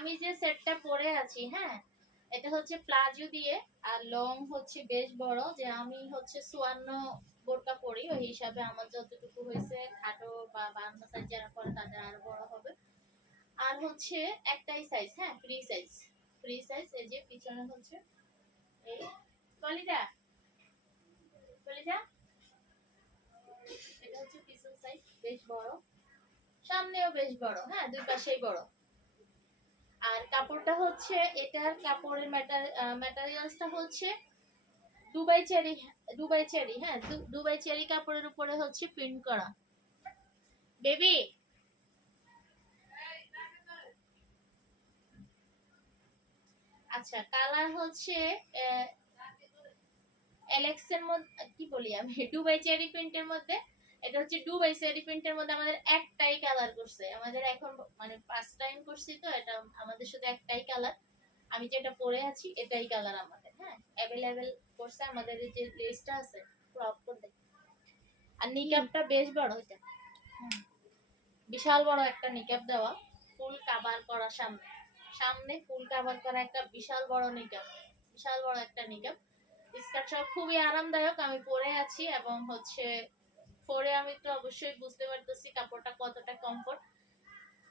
আমি যে সেটটা পরে আছি, হ্যাঁ, এটা হচ্ছে প্লাজো দিয়ে, আর লং হচ্ছে বেশ বড়, যে আমি হচ্ছে 54 বোরকা পরি, ওই হিসাবে আমার যতটুকু হয়েছে, খাটো বা 52 সাইজ যারা পরে তাদের আরো বড় হবে। আর হচ্ছে একটাই সাইজ, হ্যাঁ, ফ্রি সাইজ, ফ্রি সাইজ। এই যে পিছনে হচ্ছে এই কলিজা, কলিজা, এটা হচ্ছে পিছন সাইজ, বেশ বড়, সামনেও বেশ বড়, হ্যাঁ, দুই পাশেই বড়। আর কাপড়টা হচ্ছে, এটার কাপড়ের ম্যাটেরিয়ালসটা হচ্ছে দুবাই চেরি, দুবাই চেরি, হ্যাঁ, দুবাই চেরি কাপড়ের উপরে হচ্ছে প্রিন্ট করা। বেবি, আচ্ছা, কালার হচ্ছে এলেক্সের মধ্যে, কি বলি আমি, দুবাই চেরি প্রিন্টের মধ্যে। এটা হচ্ছে দুবাই চেরি প্রিন্টের মধ্যে আমাদের একটাই কালার করছে, আমাদের এখন মানে ফার্স্ট টাইম করছি তো, এটা আমাদের শুধু একটাই কালার। আমি যেটা পরে আছি এটাই কালার আমাদের, হ্যাঁ, অ্যাভেলেবেল করছে আমাদের। এই যে লেসটা আছে ক্রপ করে, আর নিকাবটা বেশ বড়, এটা বিশাল বড় একটা নিকাব দেওয়া, ফুল কভার করা, সামনে সামনে ফুল কভার করা একটা বিশাল বড় নিকাব, বিশাল বড় একটা নিকাব। স্কার্ট সব খুবই আরামদায়ক, আমি পরে আছি, এবং হচ্ছে পরে আমি তো অবশ্যই বুঝতে পারতেছি কাপড়টা কতটা কমফোর্ট।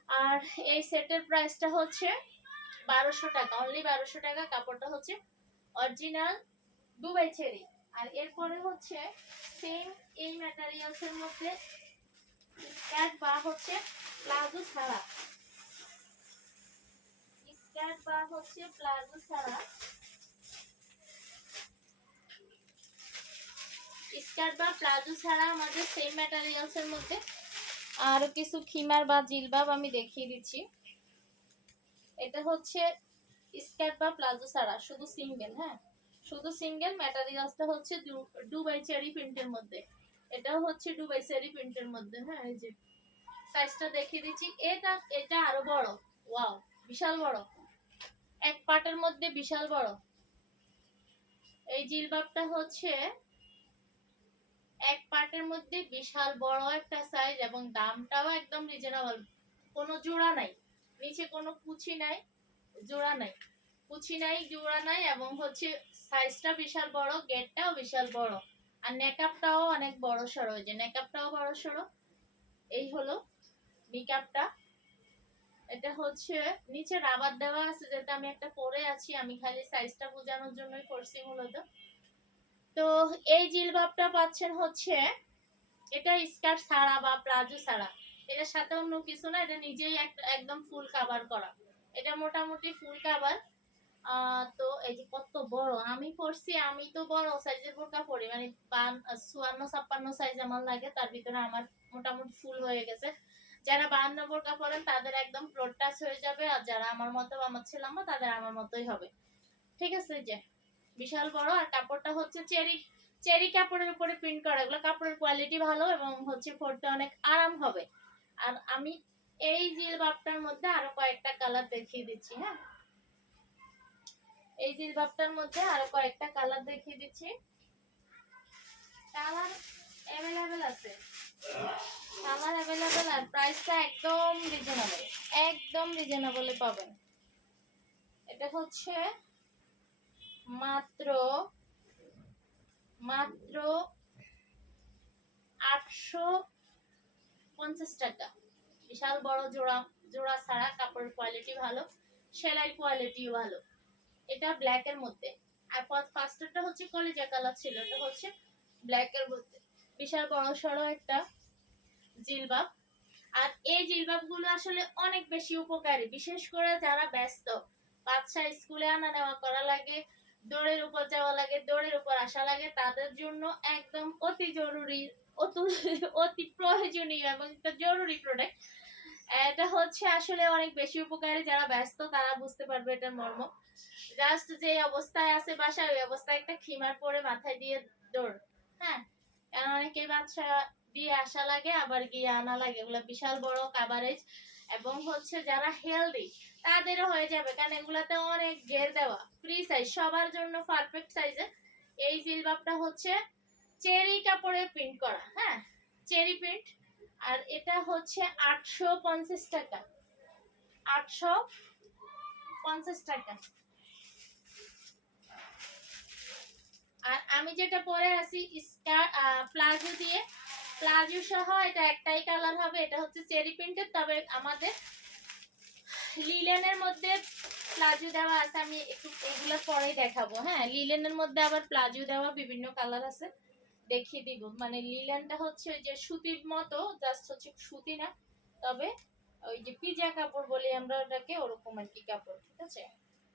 আর এই সেটের প্রাইসটা হচ্ছে 1200 টাকা, অনলি 1200 টাকা। কাপড়টা হচ্ছে অরিজিনাল দুবাই চেরি। আর এরপরে হচ্ছে সেম এই ম্যাটেরিয়ালস এর মধ্যে স্কার্ট বা হচ্ছে প্লাজো ছাড়া, স্কার্ট বা হচ্ছে প্লাজো ছাড়া, স্কার্ট বা প্লাজো ছাড়া আমাদের সেম ম্যাটেরিয়ালস এর মধ্যে আরো কিছু খিমার বা জিলবাব আমি দেখিয়ে দিচ্ছি। এটা হচ্ছে স্কার্ট বা প্লাজো ছাড়া শুধু সিঙ্গেল, হ্যাঁ, শুধু সিঙ্গেল। ম্যাটেরিয়ালসটা হচ্ছে দুবাই চেরি প্রিন্টের মধ্যে, এটাও হচ্ছে দুবাই চেরি প্রিন্টের মধ্যে, হ্যাঁ। এই যে সাইজটা দেখিয়ে দিচ্ছি, এটা এটা আরো বড়, ওয়াও, বিশাল বড়, এক পাটের মধ্যে বিশাল বড়। এই জিলবাবটা হচ্ছে এক পাটের মধ্যে বিশাল বড় একটা সাইজ, এবং দামটাও একদম রিজনেবল, কোনো জোড়া নাই, নিচে কোনো কুচি নাই, জোড়া নাই, কুচি নাই, জোড়া নাই, এবং হচ্ছে সাইজটা বিশাল বড়, গেটটাও বিশাল বড়, আর নেকআপটাও অনেক বড় সড়ো, যে নেকআপটাও বড় সড়ো। এই হলো নিকাপটা। এটা হচ্ছে নিচে রাবার দেওয়া আছে, যেটা আমি একটা পরে আছি, আমি খালি সাইজটা বোঝানোর জন্যই করছি মূলত। তো এই জিলবাবটা পাচ্ছেন হচ্ছে, এটা স্কার্ট ছাড়া বা প্লাজো ছাড়া, এটার সাথে অন্য কিছু না, এটা নিজেই একদম ফুল কভার করা, এটা মোটামুটি ফুল কভার। তো এই যে কত বড় আমি পরছি, আমি তো বড় সাইজের বোরকা পরি, মানে 54-56 সাইজ আমার লাগে, তার ভিতরে আমার মোটামুটি ফুল হয়ে গেছে। যারা 52 বোরকা পরেন তাদের একদম ফ্লোর টাচ হয়ে যাবে, আর যারা আমার মতো, আমার ছিলাম না, তাদের আমার মতোই হবে, ঠিক আছে। যে বিশাল বড়, আর কাপড়টা হচ্ছে চেরি, চেরি কাপড়ের উপরে প্রিন্ট করা, এগুলো কাপড়ের কোয়ালিটি ভালো, এবং হচ্ছে পরতে অনেক আরাম হবে। আর আমি এই জিলবাবটার মধ্যে আরো কয়েকটা কালার দেখিয়ে দিচ্ছি, হ্যাঁ, এই জিলবাবটার মধ্যে আরো কয়েকটা কালার দেখিয়ে দিচ্ছি। কালার अवेलेबल আছে, কালার अवेलेबल, আর প্রাইসটা একদম রিজনেবল, একদম রিজনেবলে পাবেন। এটা হচ্ছে মাত্র মাত্র 850 টাকা, বিশাল বড় জোড়া, জোড়া ছাড়া, কাপড়ের কোয়ালিটি ভালো, সেলাই কোয়ালিটিও ভালো। এটা ব্ল্যাক এর মধ্যে, আর ফার্স্টটা হচ্ছে কলিজা কালার ছিল, এটা হচ্ছে ব্ল্যাক এর মধ্যে, বিশাল বড় সড়ো একটা জিলবাব। আর এই জিলবাব গুলো আসলে অনেক বেশি উপকারী, বিশেষ করে যারা ব্যস্ত, বাচ্চা স্কুলে আনা নেওয়া করা লাগে, দৌড়ের উপর যাওয়া লাগে, দৌড়ের উপর আসা লাগে, তাদের জন্য একদম অতি জরুরি, অতি প্রয়োজনীয় এবং একটা জরুরি প্রোডাক্ট। এটা হচ্ছে আসলে অনেক বেশি উপকারী, যারা ব্যস্ত তারা বুঝতে পারবে এটার মর্ম। জাস্ট যে অবস্থায় আছে বাসায়, ওই অবস্থায় একটা খিমার পরে মাথায় দিয়ে দৌড়, হ্যাঁ, কারণ অনেকেই বাচ্চা দিয়ে আসা লাগে, আবার গিয়ে আনা লাগে, এগুলা বিশাল বড় কাভারেজ। এবং হচ্ছে যারা হেলদি তাদেরও হয়ে যাবে, কারণ এগুলাতে অনেক ঘের দেওয়া, ফ্রি সাইজ, সবার জন্য পারফেক্ট সাইজে। এই জিলবাবটা হচ্ছে চেরি কাপড়ে প্রিন্ট করা, হ্যাঁ, চেরি প্রিন্ট। আর এটা হচ্ছে 850 টাকা, 800 টাকা। আর আমি যেটা পরে আছি প্লাজো দিয়ে, প্লাজো সহ, এটা একটাই কালার হবে, এটা হচ্ছে চেরি প্রিন্টের। তবে আমাদের লিলেনের মধ্যে প্লাজো দেওয়া আছে, আমি একটু এগুলো পরেই দেখাবো। হ্যাঁ, লিলেনের মধ্যে আবার প্লাজো দেওয়া বিভিন্ন কালার আছে, দেখিয়ে দিব। মানে লিলেনটা হচ্ছে ওই যে সুতির মতো, জাস্ট হচ্ছে সুতি না, তবে ওই যে পিজা কাপড় বলি আমরা ওটাকে, ওরকম আর কি কাপড়, ঠিক আছে।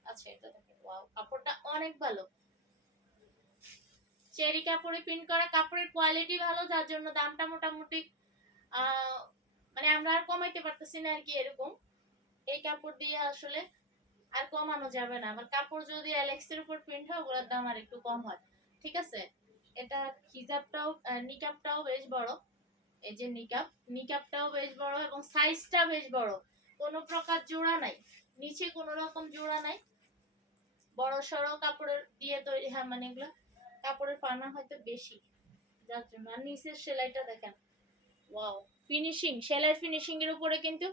আচ্ছা, এটা দেখেন, ওয়াও, কাপড়টা অনেক ভালো, চেরি কাপড়ে প্রিন্ট করা, কাপড়ের কোয়ালিটি ভালো, যার জন্য দামটা মোটামুটি মানে আমরা আর কমাইতে পারতেছি না আর কি, এরকম। এই কাপড় দিয়ে আসলে আর কমানো যাবে না। আবার কাপড় যদি অ্যালেক্সের উপর প্রিন্ট হয়, ওগুলোর দাম আর একটু কম হয়, ঠিক আছে। এটা হিজাবটাও, নিকাবটাও বেশ বড়, এই যে নিকাবটাও বেশ বড় এবং সাইজটা বেশ বড়, কোনো প্রকার জোড়া নাই, নিচে কোনো রকম জোড়া নাই, বড় সড়ো কাপড়ের দিয়ে তৈরি। হ্যাঁ, মানে এগুলো কাপড়ের পানা হয়তো বেশি, যার জন্য। আর নিচের সেলাইটা দেখেন, ওয়াও, ফিনিশিং, সেলাই ফিনিশিং এর উপরে কিন্তু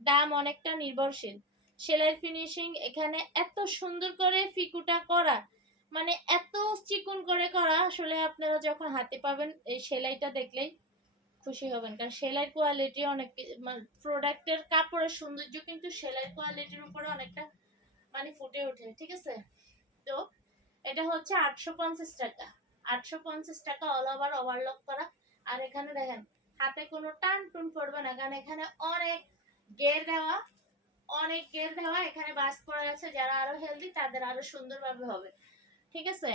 দাম অনেকটা নির্ভরশীল। সেলাই ফিনিশিং এখানে এত সুন্দর করে ফিকুটা করা, মানে এত চিকন করে করা, আসলে আপনারা যখন হাতে পাবেন এই সেলাইটা দেখলেই খুশি হবেন। কারণ সেলাই কোয়ালিটি অনেক, মানে প্রোডাক্টের কাপড়ের সৌন্দর্য কিন্তু সেলাই কোয়ালিটির উপরে অনেকটা মানে ফুটে ওঠে, ঠিক আছে। তো এটা হচ্ছে 850 টাকা, 850 টাকা, অল ওভার ওভারলক করা। আর এখানে দেখেন হাতে কোনো টান টুন পড়বে না, কারণ এখানে অনেক গের দেওয়া, অনেক গের দেওয়া, এখানে বাস করা আছে। যারা আরো হেলদি তাদের আরো সুন্দরভাবে হবে, ঠিক আছে।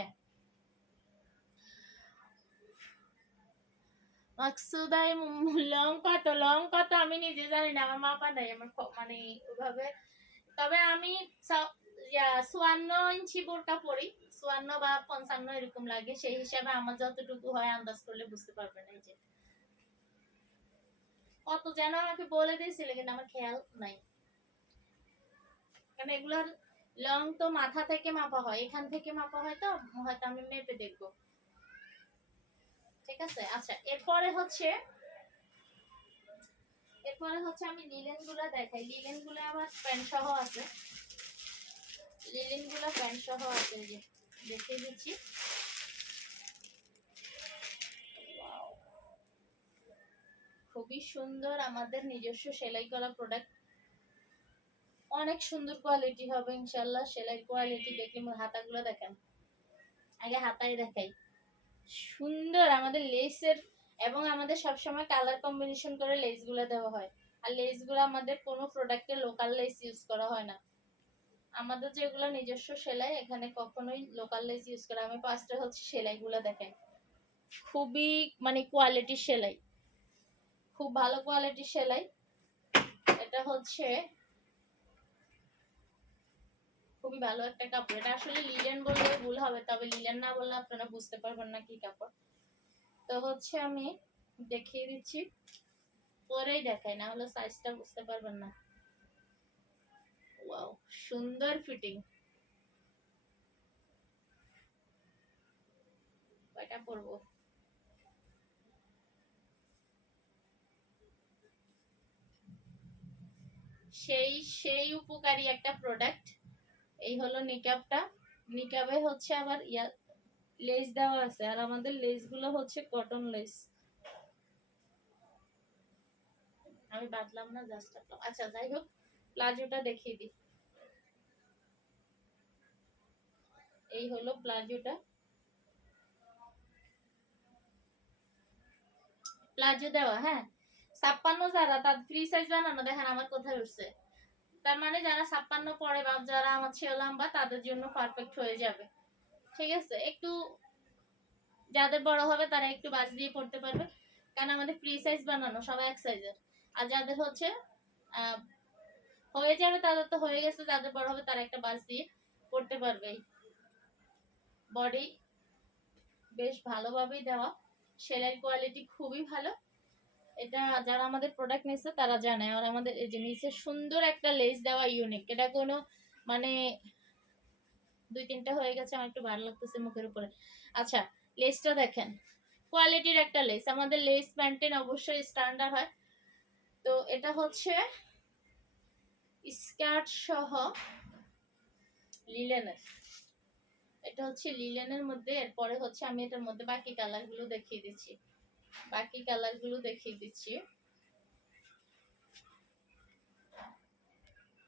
মাকসুদাই লং কত আমি নিজে জানি না, আমার মাপা নাই, আমার মানে ওইভাবে। তবে আমি 54 ইঞ্চি বোরকা পরি, 54 বা 55 এরকম লাগে, সেই হিসাবে আমার যতটুকু হয় আন্দাজ করলে বুঝতে পারবেন। এই যে কত যেন আমাকে বলে দিয়েছিল, কিন্তু আমার খেয়াল নাই, কারণ এগুলোর লং তো মাথা থেকে মাপা হয়, এখান থেকে মাপা হয়, তো হয়তো আমি মেপে দেখবো, ঠিক আছে। আচ্ছা, এরপরে হচ্ছে আমি লিলেন গুলা দেখাই। লিলেন গুলা আবার প্যান্ট সহ আছে, লিলেন গুলা প্যান্ট সহ আছে, এই যে দেখিয়ে দিচ্ছি। খুবই সুন্দর, আমাদের নিজস্ব সেলাই করা প্রোডাক্ট, অনেক সুন্দর কোয়ালিটি হবে ইনশাল্লাহ। সেলাই কোয়ালিটি দেখলে হাতাগুলো দেখেন, আগে হাতায় দেখাই, সুন্দর আমাদের লেসের, এবং আমাদের সবসময় কালার কম্বিনেশন করে লেস গুলা দেওয়া হয়। আর লেস গুলো আমাদের কোনো প্রোডাক্টে লোকাল লেস ইউজ করা হয় না, আমাদের যেগুলো নিজস্ব সেলাই, এখানে কখনোই লোকাল লেস ইউজ করা। আমি পাঁচটা হচ্ছে সেলাই গুলা দেখাই, খুবই মানে কোয়ালিটির সেলাই, খুব ভালো কোয়ালিটির সেলাই। এটা হচ্ছে খুবই ভালো একটা কাপড়, এটা আসলে লিলেন বললে ভুল হবে, তবে লিলেন না বললে আপনারা বুঝতে পারবেন না কি কাপড়। তো হচ্ছে আমি দেখিয়ে দিচ্ছি, পরেই দেখাই, না হলে সাইজটা বুঝতে পারবেন না। ওয়াও, সুন্দর ফিটিং। কয়টা পরবো, সেই সেই উপকারী একটা প্রোডাক্ট। এই হলো নিকাবটা, নিকাবে হচ্ছে আবার লেস দেওয়া আছে, আর আমাদের লেস গুলো হচ্ছে কটন লেস। আমি বাদলাম না, জাস্ট রাখলাম। আচ্ছা, যাই হোক, প্লাজোটা দেখিয়ে দিই। এই হলো প্লাজোটা, প্লাজো দেওয়া। হ্যাঁ, 56 যারা, তার ফ্রি সাইজ বানানো, দেখেন আমার কোথায় উঠছে। তার মানে যারা 56 পরে বা যারা আমার চেয়ে লম্বা, তাদের জন্য পারফেক্ট হয়ে যাবে, ঠিক আছে। একটু যাদের বড় হবে তারা একটু বাজ দিয়ে পড়তে পারবে, কারণ আমাদের ফ্রি সাইজ বানানো, সবাই এক সাইজের। আর যাদের হচ্ছে হয়ে যাবে, তাদের তো হয়ে গেছে, যাদের বড় হবে তারা একটা বাজ দিয়ে পড়তে পারবে। বডি বেশ ভালোভাবেই দেওয়া, সেলাই কোয়ালিটি খুবই ভালো। এটা যারা আমাদের প্রোডাক্ট নিচ্ছে তারা জানে। আর আমাদের এই যে নিচে সুন্দর একটা লেস দেওয়া, ইউনিক, এটা কোনো মানে 2-3টা হয়ে গেছে, আমার একটু ভালো লাগতেছে মুখের উপরে। আচ্ছা, লেসটা দেখেন, কোয়ালিটির একটা লেস। আমাদের লেস প্যান্টেন অবশ্যই স্ট্যান্ডার্ড হয়। তো এটা হচ্ছে স্কার্ট সহ, লিলেনের। এটা হচ্ছে লিলেনের মধ্যে। এরপরে হচ্ছে আমি এটার মধ্যে বাকি কালারগুলো দেখিয়ে দিচ্ছি।